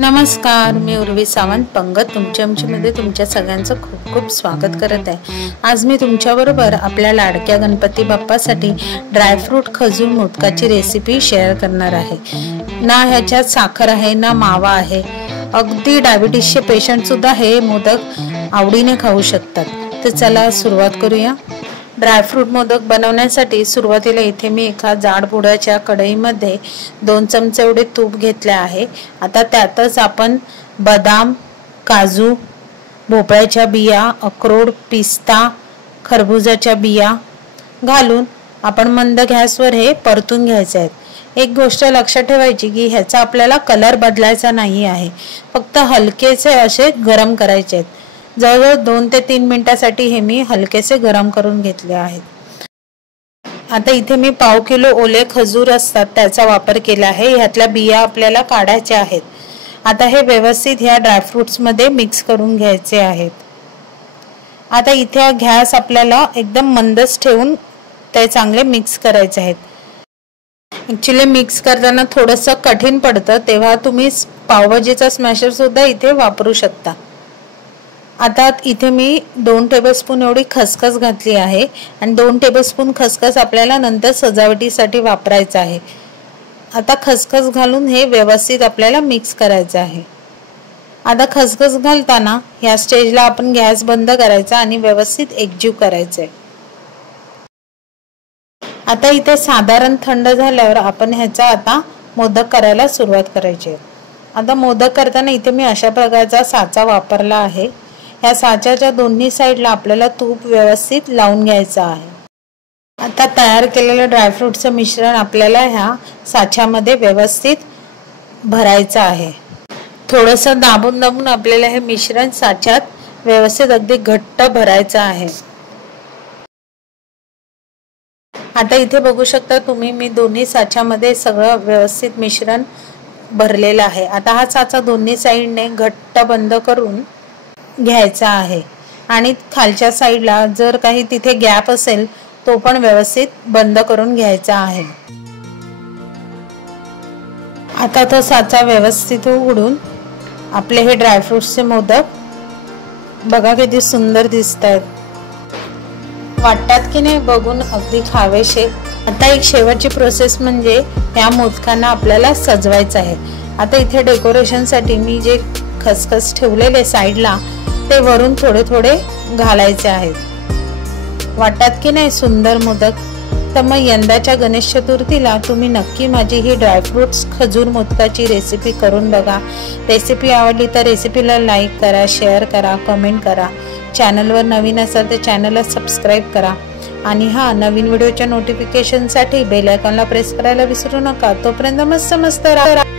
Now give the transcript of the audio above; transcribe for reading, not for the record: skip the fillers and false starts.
नमस्कार, मी उर्वी सावंत पंगत तुमच्यामध्ये तुमच्या सगळ्यांचं खूप खूप स्वागत करत आहे। आज मी तुमच्याबरोबर आपल्या लाडक्या गणपती बाप्पासाठी ड्रायफ्रूट खजूर मोदकाची रेसिपी शेअर करणार आहे। ना ह्याच्यात साखर आहे ना मावा आहे, अगदी डायबिटीसचे पेशंट सुद्धा हे मोदक आवडीने खाऊ शकतात। तर चला सुरुवात करूया। ड्रायफ्रूट मोदक बनवण्यासाठी सुरुवातीला इथे मी एका जाड बुडाच्या कढईमध्ये 2 चमचे एवढे तूप घेतले आहे। आता त्यातच आपण बदाम, काजू, भोपळ्याच्या बिया, अक्रोड, पिस्ता, खरबुजाच्या बिया घालून आपण मंद गॅसवर हे परतून घ्यायचे आहेत। एक गोष्ट लक्षात ठेवायची की ह्याचा आपल्याला कलर बदलायचा नाही आहे, फक्त हलकेसे असे गरम करायचे आहेत। जवळजवळ 2 ते 3 मिनिटांसाठी हे मी हलकेसे गरम करून घेतले आहेत। आता इथे मी पाव किलो ओले खजूर असतात त्याचा वापर केला आहे। ह्यातल्या बिया आपल्याला काढायच्या आहेत। आता हे व्यवस्थित ह्या ड्रायफ्रुट्स मध्ये मिक्स करून घ्यायचे आहेत। आता इथे गॅस आपल्याला एकदम मंदच ठेवून ते चांगले मिक्स करायचे आहेत। ॲक्च्युअली मिक्स करताना थोडंसं कठीण पडतं, तेव्हा तुम्ही पावभाजीचा स्मॅशर सुद्धा इथे वापरू शकता। आता इथे मी 2 टेबलस्पून एवढी खसखस घातली आहे आणि 2 टेबलस्पून खसखस आपल्याला नंतर सजावटीसाठी वापरायचं आहे। आता खसखस घालून हे व्यवस्थित आपल्याला मिक्स करायचं आहे। आता खसखस घालताना या स्टेजला आपण गॅस बंद करायचा आणि व्यवस्थित एकजीव करायचे। आता इथे साधारण थंड झाल्यावर आपण ह्याचा आता मोदक करायला सुरुवात करायची। आता मोदक करताना इथे मी अशा प्रकारचा साचा वापरला आहे। या साच्याच्या दोन्ही साइडला आपल्याला तूप व्यवस्थित लावून घ्यायचं आहे। आता तयार केलेलं ड्रायफ्रूटचं मिश्रण आपल्याला ह्या साच्यामध्ये व्यवस्थित भरायचं आहे। थोडंसं दाबून आपल्याला हे मिश्रण साच्यात व्यवस्थित अगदी घट्ट भरायचं आहे। आता इथे बघू शकता तुम्ही, मी दोन्ही साच्यामध्ये सगळं व्यवस्थित मिश्रण भरलेलं आहे। आता हा साचा दोन्ही साइडने घट्ट बंद करून घ्यायचा आहे आणि खालच्या साइडला जर काही तिथे गॅप असेल तो पण व्यवस्थित बंद करून घ्यायचा आहे। आता तो साचा व्यवस्थित उघडून आपले हे ड्रायफ्रुट्सचे मोदक बघा किती सुंदर दिसतात, वाटतात की नाही बघून अगदी खावेशे। आता एक शेवटची प्रोसेस म्हणजे या मोदकांना आपल्याला सजवायचं आहे। आता इथे डेकोरेशनसाठी मी जे खसखस ठेवलेले साइडला ते वरून थोडे थोडे घालायचे आहेत। वाटतात की नाही सुंदर मोदक। तर मग यंदाच्या गणेश चतुर्थीला तुम्ही नक्की माझी ही ड्रायफ्रुट्स खजूर मोदकाची रेसिपी करून बघा। रेसिपी आवडली तर रेसिपीला लाईक करा, शेअर करा, कमेंट करा। चॅनलवर नवीन असाल तर चॅनलला सबस्क्राईब करा आणि नवीन व्हिडिओच्या नोटिफिकेशनसाठी बेल आयकॉनला प्रेस करायला विसरू नका। तोपर्यंत मस्त राहा।